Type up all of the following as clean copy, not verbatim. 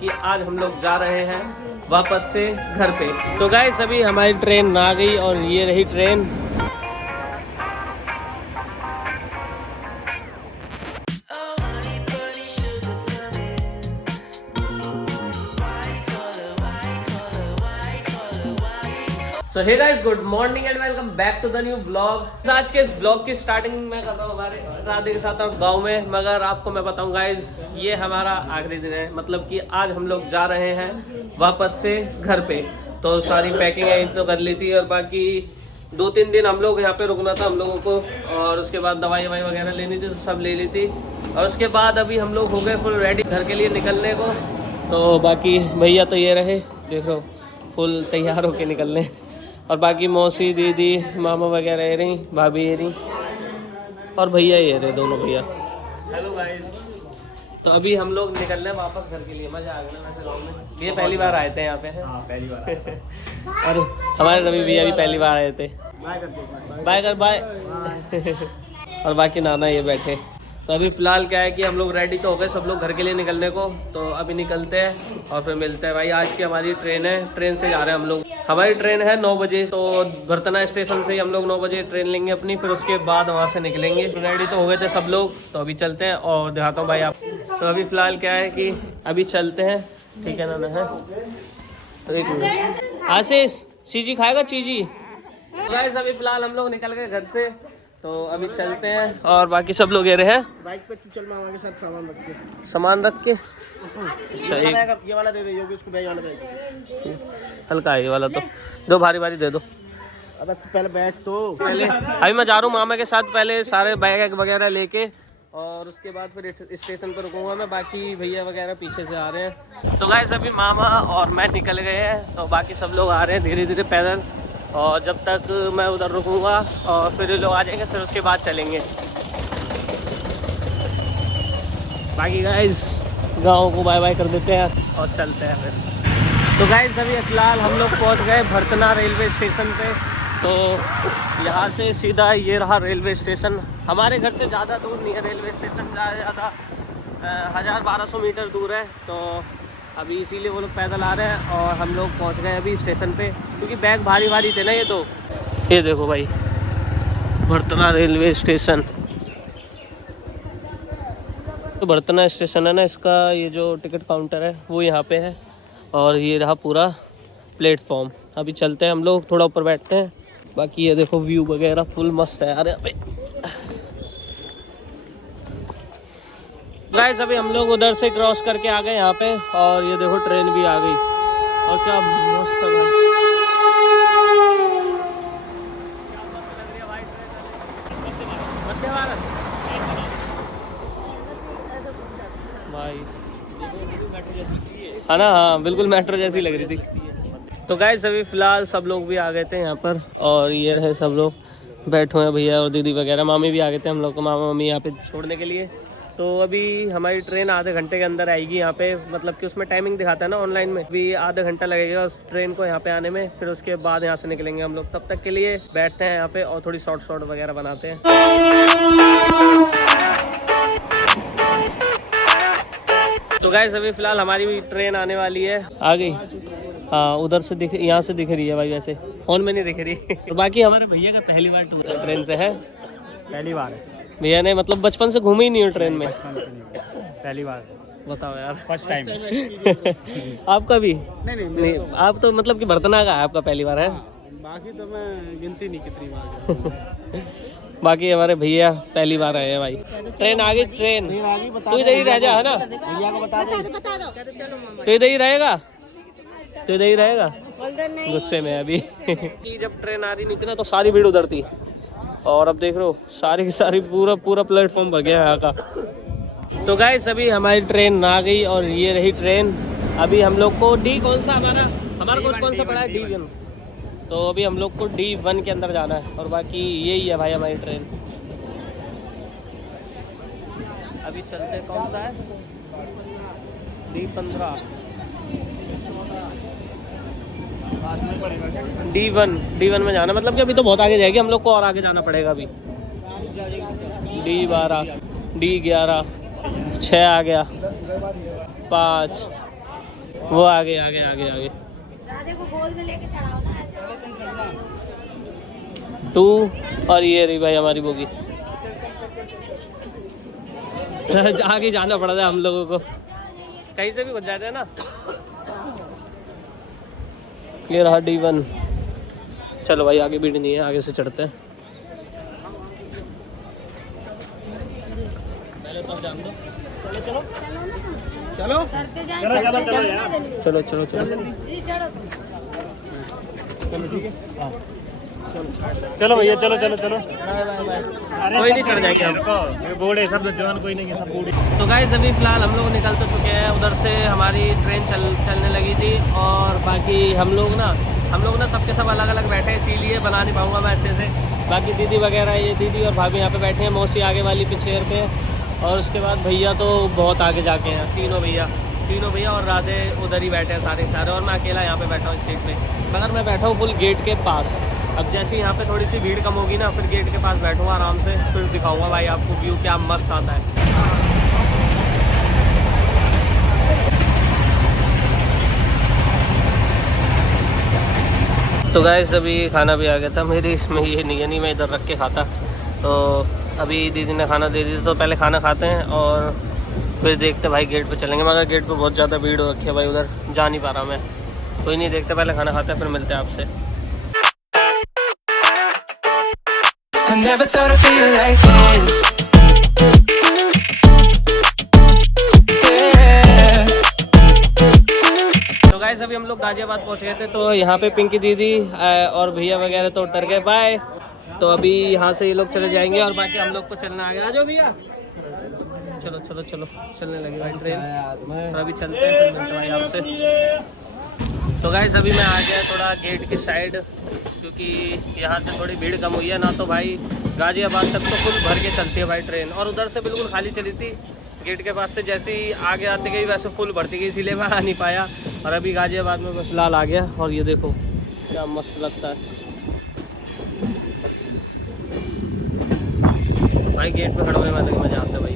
कि आज हम लोग जा रहे हैं वापस से घर पे। तो गाइस अभी हमारी ट्रेन आ गई और ये रही train. So hey guys, good morning and welcome back to the new blog. आज के इस ब्लॉग की स्टार्टिंग मैं कर रहा हूँ हमारे राधे के साथ और गाँव में। मगर आपको मैं बताऊँ गाइस, ये हमारा आखिरी दिन है, मतलब कि आज हम लोग जा रहे हैं वापस से घर पे। तो सारी पैकिंग है तो कर ली थी और बाकी 2-3 दिन हम लोग यहाँ पे रुकना था हम लोगों को, और उसके बाद दवाई वगैरह लेनी थी तो सब ले ली थी। और उसके बाद अभी हम लोग हो गए फुल रेडी घर के लिए निकलने को। तो बाकी भैया तो ये रहे, देखो फुल तैयार होके निकलने। और बाकी मौसी, दीदी, मामा वगैरह ये रही, भाभी ये रही और भैया ये रहे, दोनों भैया। Hello guys. तो अभी हम लोग निकल रहे हैं वापस घर के लिए। मजा आ गया वैसे गाँव में। ये पहली बार आए थे यहाँ पे। हाँ, पहली बार। और हमारे रवि भैया भी पहली बार आए थे। बाय कर बाय। और बाकी नाना ये बैठे। तो अभी फिलहाल क्या है कि हम लोग रेडी तो हो गए सब लोग घर के लिए निकलने को। तो अभी निकलते हैं और फिर मिलते हैं। भाई आज की हमारी ट्रेन है, ट्रेन से जा रहे हैं हम लोग। हमारी ट्रेन है 9 बजे। तो भरतना स्टेशन से ही हम लोग 9 बजे ट्रेन लेंगे अपनी, फिर उसके बाद वहाँ से निकलेंगे। रेडी तो हो गए थे सब लोग, तो अभी चलते हैं और दिखाता हूँ भाई आप। तो अभी फिलहाल क्या है कि अभी चलते हैं, ठीक है नाना है। तो एक मिनट, आशीष चीजी खाएगा चीजी। गाइस अभी फिलहाल हम लोग निकल गए घर से, तो अभी चलते हैं। और बाकी सब लोग ये रहे हैं बाइक पे। तू चल मामा के साथ सामान रख के। अच्छा ये वाला दे दे, योगी उसको बैग वाला दे। हल्का है ये वाला, तो दो भारी भारी दे दो। अबे पहले बैग तो पहले अभी मैं जा रहा हूँ मामा के साथ, पहले सारे बैग वगैरह लेके और उसके बाद फिर स्टेशन पर रुकूंगा मैं। बाकी भैया वगैरह पीछे से आ रहे हैं। तो गाइस अभी मामा और मैं निकल गए हैं, तो बाकी सब लोग आ रहे हैं धीरे धीरे पैदल। और जब तक मैं उधर रुकूंगा और फिर लोग आ जाएंगे, फिर उसके बाद चलेंगे। बाकी गाइस गाँव को बाय बाय कर देते हैं और चलते हैं फिर। तो गाइस अभी फ़िलहाल हम लोग पहुंच गए भरतना रेलवे स्टेशन पे। तो यहाँ से सीधा ये रहा रेलवे स्टेशन। हमारे घर से ज़्यादा दूर नहीं है रेलवे स्टेशन, ज़्यादा 1000-1200 मीटर दूर है। तो अभी इसीलिए वो लोग पैदल आ रहे हैं और हम लोग पहुँच गए अभी स्टेशन पे, क्योंकि बैग भारी भारी थे ना ये। तो ये देखो भाई भरतना रेलवे स्टेशन। तो भरतना स्टेशन है ना, इसका ये जो टिकट काउंटर है वो यहाँ पे है और ये रहा पूरा प्लेटफॉर्म। अभी चलते हैं हम लोग, थोड़ा ऊपर बैठते हैं। बाकी ये देखो व्यू वगैरह फुल मस्त है यार यहाँ पे। गाइस अभी हम लोग उधर से क्रॉस करके आ गए यहाँ पे और ये देखो ट्रेन भी आ गई। और क्या मस्त है भाई, है ना। हाँ बिल्कुल मेट्रो जैसी लग रही थी। तो गाइस अभी फ़िलहाल सब लोग भी आ गए थे यहाँ पर और ये रहे सब लोग बैठे हैं, भैया और दीदी वगैरह। मामी भी आ गए थे हम लोग को, मामा मम्मी यहाँ पे छोड़ने के लिए। तो अभी हमारी ट्रेन आधे घंटे के अंदर आएगी यहाँ पे, मतलब कि उसमें टाइमिंग दिखाता है ना ऑनलाइन में। अभी आधा घंटा लगेगा उस ट्रेन को यहाँ पे आने में, फिर उसके बाद यहाँ से निकलेंगे हम लोग। तब तक के लिए बैठते हैं यहाँ पे और थोड़ी शॉर्ट वगैरह बनाते हैं। तो गाइस अभी फ़िलहाल हमारी भी ट्रेन आने वाली है, आ गई। हाँ उधर से दिख, यहाँ से दिख रही है भाई, वैसे फ़ोन में नहीं दिख रही। और बाकी हमारे भैया का पहली बार ट्रेन से है। पहली बार भैया ने मतलब बचपन से घूमे ही नहीं हो ट्रेन में। पहली बार बताओ यार, फर्स्ट टाइम। आपका भी? नहीं आप तो मतलब कि भरतना का है, आपका पहली बार है। बाकी तो मैं गिनती नहीं कितनी बार। बाकी हमारे भैया पहली बार आए हैं भाई। ट्रेन आ गई, ट्रेन। तू इधर ही रह जा, है ना। भैया को बता दो। तो इधर ही रहेगा, तो इधर ही रहेगा। गुस्से में अभी कि जब ट्रेन आ रही नहीं थी ना तो सारी भीड़ उधर थी, और अब देख रहे हो सारी की सारी पूरा प्लेटफॉर्म भर गया यहाँ का। तो गाइस अभी हमारी ट्रेन आ गई और ये रही ट्रेन। अभी हम लोग को डी कौन सा हमारा कौन सा पड़ा है, D1। तो अभी हम लोग को D1 के अंदर जाना है और बाकी यही है भाई हमारी ट्रेन। अभी चलते कौन सा है, D15 D1 में जाना, मतलब कि अभी तो बहुत आगे जाएगी, हम लोग को और आगे जाना पड़ेगा। अभी D12 D11 6 आ गया, 5 वो आगे आगे आगे आगे। राधे को गोद में लेके चढ़ाओ ना ऐसे। 2 और ये रही भाई हमारी बोगी। आगे जाना पड़ रहा है हम लोगों को, कहीं से भी घुस जाते हैं ना। ये रहा D1। चलो भाई आगे भीड़ नहीं है, आगे से चढ़ते हैं। पहले तो जान दो। चलो चलो चलो करते जाए चलो चलो चलो यार चलो चलो चलो जी चढ़ो। चलो ठीक है। चलो भैया चलो चलो चलो। कोई नहीं, चढ़ जाएंगे हम। बूढ़े सब जवान कोई नहीं है, सब बूढ़े। तो गाइस अभी फ़िलहाल हम लोग निकल तो चुके हैं, उधर से हमारी ट्रेन चलने लगी थी। और बाकी हम लोग ना सबके सब अलग अलग बैठे, इसीलिए बना नहीं पाऊँगा मैं अच्छे से। बाकी दीदी वगैरह, ये दीदी और भाभी यहाँ पे बैठे हैं, मौसी आगे वाली पे चेयर पे, और उसके बाद भैया तो बहुत आगे जाके हैं। तीनों भैया और राधे उधर ही बैठे हैं सारे, और मैं अकेला यहाँ पे बैठा हूँ इस सीट पे। मगर मैं बैठा हूँ फुल गेट के पास। अब जैसे ही यहाँ पे थोड़ी सी भीड़ कम होगी ना, फिर गेट के पास बैठूँगा आराम से, फिर दिखाऊंगा भाई आपको व्यू क्या मस्त आता है। तो गाइस अभी खाना भी आ गया था मेरे, इसमें ये नहीं मैं इधर रख के खाता। तो अभी दीदी ने खाना दे दिया, तो पहले खाना खाते हैं और फिर देखते भाई गेट पे चलेंगे। मगर गेट पे बहुत ज़्यादा भीड़ हो रखी है भाई, उधर जा नहीं पा रहा मैं। कोई नहीं, देखते पहले खाना खाते हैं, फिर मिलते हैं आपसे। I never thought I'd feel like this. Yeah. तो गाइस अभी हम लोग गाजियाबाद पहुंच गए थे, तो यहाँ पे पिंकी दीदी और भैया वगैरह तो उतर गए, बाय। तो अभी यहाँ से ये लोग चले जाएंगे और बाकी हम लोग को चलना आ गया। आ जाओ भैया, चलो चलो चलो, चलने लगी भाई ट्रेन। तो अभी चलते हैं, फिर मिलते हैं भाई आपसे। तो गाइस अभी मैं आ गया थोड़ा गेट की साइड, क्योंकि यहाँ से थोड़ी भीड़ कम हुई है ना। तो भाई गाजियाबाद तक तो फुल भर के चलती है भाई ट्रेन, और उधर से बिल्कुल खाली चली थी। गेट के पास से जैसे ही आगे आती गई वैसे फुल भरती गई, इसीलिए मैं आ नहीं पाया। और अभी गाजियाबाद में बस लाल आ गया, और ये देखो क्या मस्त लगता है भाई। गेट पे खड़े होने में अलग मजा आता है भाई।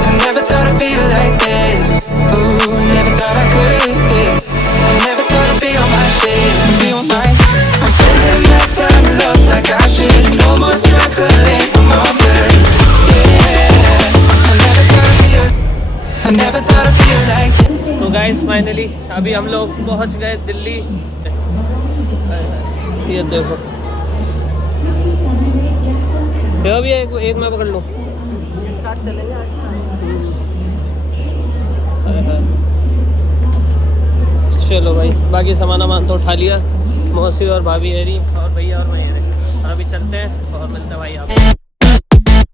I never thought I'd feel like this. Ooh, never thought I could. I never thought I'd be on my shit, be on mine. I'm spending my time in love like I should. No more struggling, I'm all good. Yeah. I never thought I'd feel like this. तो guys finally अभी हम लोग पहुंच गए दिल्ली। ये देखो, अभी एक मैं पकड़ लूँ, एक साथ चलेंगे आज। चलो भाई, बाकी सामान तो उठा लिया, मौसी और भाभी है रही, और भैया और मैं है रही। और अभी चलते हैं और मिलते हैं भाई आप।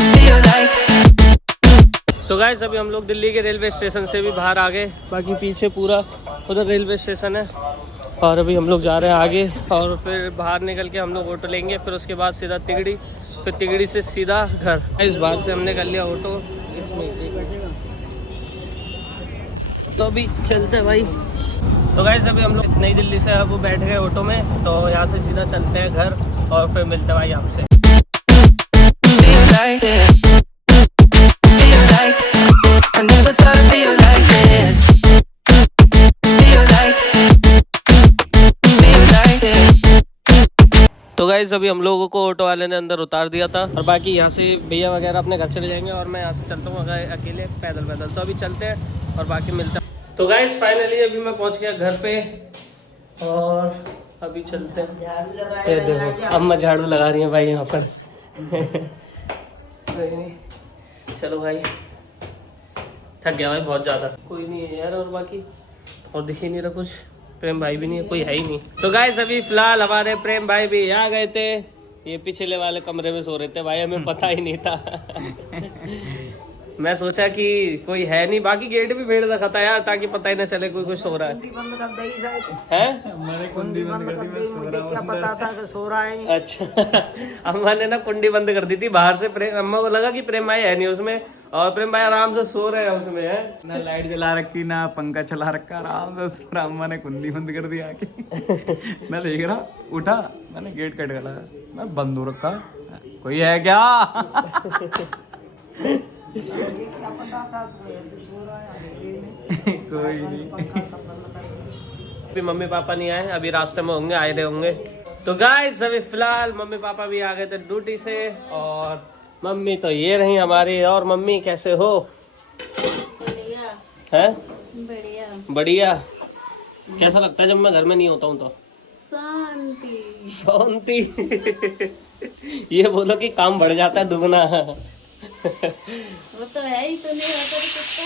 Feel like तो गाइस अभी हम लोग दिल्ली के रेलवे स्टेशन से भी बाहर आ गए। बाकी पीछे पूरा उधर रेलवे स्टेशन है, और अभी हम लोग जा रहे हैं आगे। और फिर बाहर निकल के हम लोग ऑटो लेंगे, फिर उसके बाद सीधा तिगड़ी, फिर तिगड़ी से सीधा घर। इस बात से हमने कर लिया ऑटो इसमें। तो अभी चलते हैं भाई। तो गाइस अभी हम लोग नई दिल्ली से अब बैठ गए ऑटो में, तो यहाँ से सीधा चलते हैं घर, और फिर मिलते हैं भाई आपसे। feel like this. Feel like I never thought I'd feel like this. Feel like this. तो गाइस अभी हम लोगों को ऑटो वाले ने अंदर उतार दिया था, और बाकी यहाँ से भैया वगैरह अपने घर चले जाएंगे, और मैं यहाँ से चलता हूँ अकेले पैदल। तो अभी चलते हैं और बाकी मिलते हैं। तो गाइस फाइनली अभी मैं पहुँच गया घर पे, और अभी चलते हैं। ये देखो अम्मा झाड़ू लगा रही है भाई यहाँ पर। कोई नहीं, चलो भाई, थक गया भाई बहुत ज़्यादा। कोई नहीं है यार, और बाकी और दिख ही नहीं रहा कुछ। प्रेम भाई भी नहीं है, कोई है ही नहीं। तो गाइस अभी फिलहाल हमारे प्रेम भाई भी आ गए थे, ये पिछले वाले कमरे में सो रहे थे भाई, हमें पता ही नहीं था। मैं सोचा कि कोई है नहीं, बाकी गेट भी भीड़ रखा था यार, ताकि पता ही ना चले कोई कुछ सो रहा है। बंद कर दे शायद हैं? मैंने कुंडी बंद कर दी, मुझे क्या पता था कि सो रहा है। अच्छा। अम्मा ने ना कुंडी बंद कर दी थी बाहर से। प्रेम, अम्मा को लगा कि प्रेम भाई है नहीं उसमें, और प्रेम भाई आराम से सो रहे हैं उसमें। है ना लाइट जला रखी ना पंखा चला रखा, आराम से सो रहा। अम्मा ने कुंडी बंद कर दी आके। मैं देख रहा, उठा, मैंने गेट कट करा, मैं बंद हो रखा, कोई है क्या? ये क्या पता था तो ऐसे सो रहा है अंधेरे में। कोई नहीं। पंखा सब बंद करके। अभी मम्मी पापा नहीं आए, अभी रास्ते में होंगे, आए रहे होंगे। तो गाइस अभी फिलहाल मम्मी पापा भी आ गए थे ड्यूटी से, और मम्मी तो ये रही हमारी। और मम्मी कैसे हो? बढ़िया हैं? बढ़िया बढ़िया। कैसा लगता है जब मैं घर में नहीं होता हूँ तो? शांति शांति। ये बोलो कि काम बढ़ जाता है दुगना। वो तो है ही, तो नहीं होता तो कितना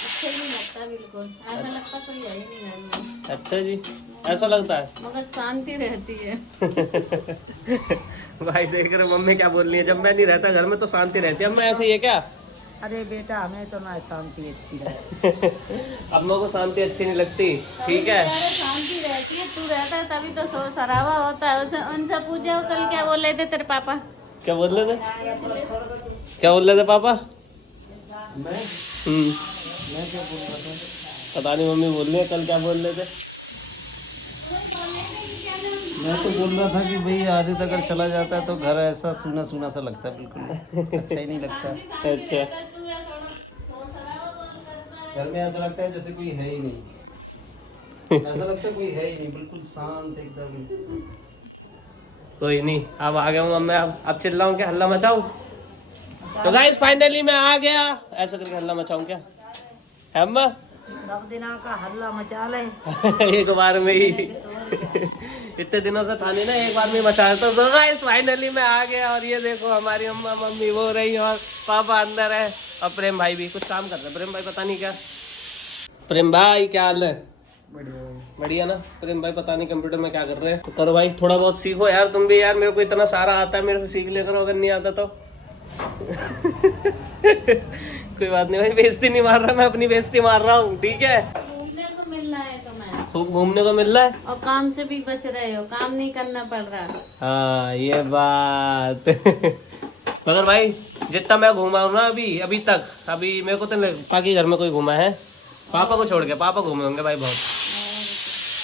अच्छा ही नहीं लगता बिल्कुल। ऐसा लगता कोई है ही नहीं घर में। अच्छा जी, ऐसा लगता है। मगर शांति रहती है। भाई देख रहे हो मम्मी क्या बोल रही है, जब मैं नहीं रहता घर में तो शांति रहती है। मैं ऐसे ही है क्या? अरे बेटा हमें तो ना शांति अच्छी लगे। हम लोगों को शांति अच्छी नहीं लगती, ठीक है? अरे शांति रहती है, तू रहता है तभी तो शोर शराबा होता है। उसे उनसे पूछे वो कल क्या बोल रहे थे तेरे पापा? क्या बोल रहे थे? क्या बोल रहे थे पापा? पता नहीं, मम्मी बोल रही है कल क्या बोल रहे थे। मैं तो बोल रहा था कि भाई आदित्य अगर चला जाता है तो घर ऐसा सूना सूना सा लगता है, बिल्कुल अच्छा ही नहीं लगता। अच्छा, घर में ऐसा लगता है जैसे कोई है ही नहीं, ऐसा लगता है कोई है ही नहीं, बिल्कुल शांत एकदम। कोई नहीं, अब आ गया हूँ मैं। अब चिल्लाऊं क्या, हल्ला मचाऊं? तो गाइस फाइनली मैं आ गया। ऐसा करके हल्ला मचाऊं क्या है अम्मा? सब दिना का हल्ला मचा ले। एक बार में ही। इतने दिनों से था नहीं ना, एक बार में मचा तो गाइस फाइनली मैं आ गया। और ये देखो हमारी अम्मा मम्मी वो रही और पापा अंदर है, और प्रेम भाई भी कुछ काम कर रहे हैं। प्रेम भाई पता नहीं क्या। प्रेम भाई क्या हाल है? बढ़िया ना? प्रेम भाई पता नहीं कंप्यूटर में क्या कर रहे हैं। तो करो भाई, थोड़ा बहुत सीखो यार तुम भी यार। मेरे को इतना सारा आता है, मेरे से सीख लिया करो अगर नहीं आता तो। कोई बात नहीं भाई, बेइज्जती नहीं मार रहा मैं, अपनी बेइज्जती मार रहा हूँ, ठीक है? घूमने को मिल रहा है तुम्हें, खूब घूमने को मिल रहा है। और काम से भी बच रहे हो, काम नहीं करना पड़ रहा। हाँ ये बात। मगर भाई जितना मैं घूमा हूँ ना अभी तक, अभी मेरे को तो बाकी घर में कोई घूमा है पापा को छोड़ के। पापा घूमे होंगे भाई बहुत।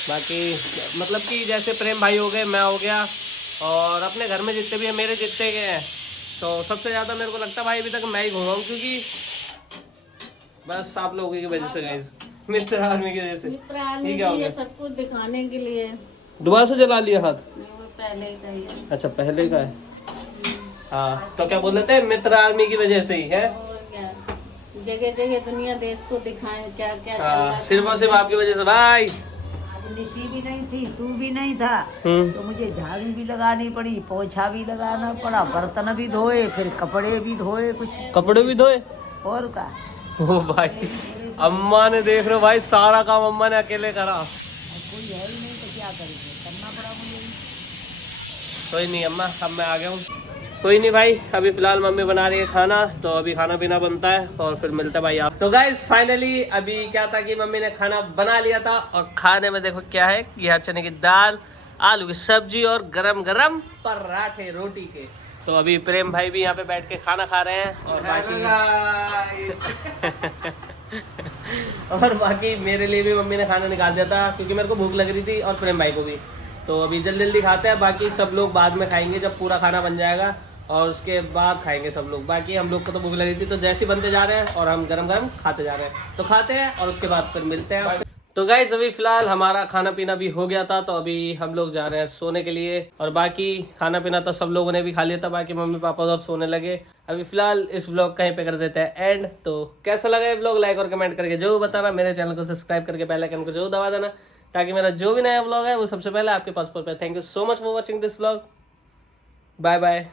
बाकी मतलब कि जैसे प्रेम भाई हो गए, मैं हो गया, और अपने घर में जितने भी हैं मेरे जितने के हैं, तो सबसे ज़्यादा मेरे को लगता है भाई अभी तक मैं ही घूमा हूँ, क्योंकि बस आप लोगों की वजह से गाइस, मिस्टर आर्मी की वजह से। मित्र आने ये क्या हो के लिए, गया? सब कुछ दिखाने के लिए। दोबारा से जला लिया हाथ? नहीं, वो पहले ही चाहिए। अच्छा पहले का है। हाँ तो क्या बोल रहे थे, मित्र आर्मी की वजह से ही है। और क्या, जगह जगह दुनिया देश को दिखाएं क्या क्या चल रहा हाँ है। सिर्फ और सिर्फ आपकी वजह से भाई। निशी भी नहीं थी, तू भी नहीं था, तो मुझे झाड़ू भी लगानी पड़ी, पोछा भी लगाना पड़ा, बर्तन भी धोए, फिर कपड़े भी धोए कुछ, कपड़े भी धोए। और का। ओ भाई अम्मा ने, देख रहे हो भाई, सारा काम अम्मा ने अकेले करा। कोई है ही नहीं तो क्या करेंगे, करना पड़ा मुझे। कोई नहीं अम्मा, अब मैं आ गया हूँ। कोई नहीं भाई, अभी फिलहाल मम्मी बना रही है खाना, तो अभी खाना पीना बनता है और फिर मिलता है भाई आप। तो गाइस फाइनली अभी क्या था कि मम्मी ने खाना बना लिया था, और खाने में देखो क्या है, यह चने की दाल, आलू की सब्जी और गरम गरम पराठे रोटी के। तो अभी प्रेम भाई भी यहाँ पे बैठ के खाना खा रहे हैं, और बाकी मेरे लिए भी मम्मी ने खाना निकाल दिया था, क्योंकि मेरे को भूख लग रही थी और प्रेम भाई को भी। तो अभी जल्दी जल्दी खाते हैं, बाकी सब लोग बाद में खाएंगे जब पूरा खाना बन जाएगा, और उसके बाद खाएंगे सब लोग। बाकी हम लोग को तो भूख लगी थी, तो जैसे बनते जा रहे हैं और हम गरम गरम खाते जा रहे हैं, तो खाते हैं और उसके बाद फिर मिलते हैं। तो गाइस अभी फिलहाल हमारा खाना पीना भी हो गया था, तो अभी हम लोग जा रहे हैं सोने के लिए, और बाकी खाना पीना तो सब लोगों ने भी खा लिया था, बाकी मम्मी पापा उधर सोने लगे। अभी फिलहाल इस व्लॉग कहीं पे कर देते हैं एंड। तो कैसा लगा ये व्लॉग, लाइक और कमेंट करके जरूर बताना। मेरे चैनल को सब्सक्राइब करके बेल आइकन को जरूर दबा देना, ताकि मेरा जो भी नया व्लॉग है वो सबसे पहले आपके पास पहुंचे। Thank you so much for watching this vlog. Bye bye.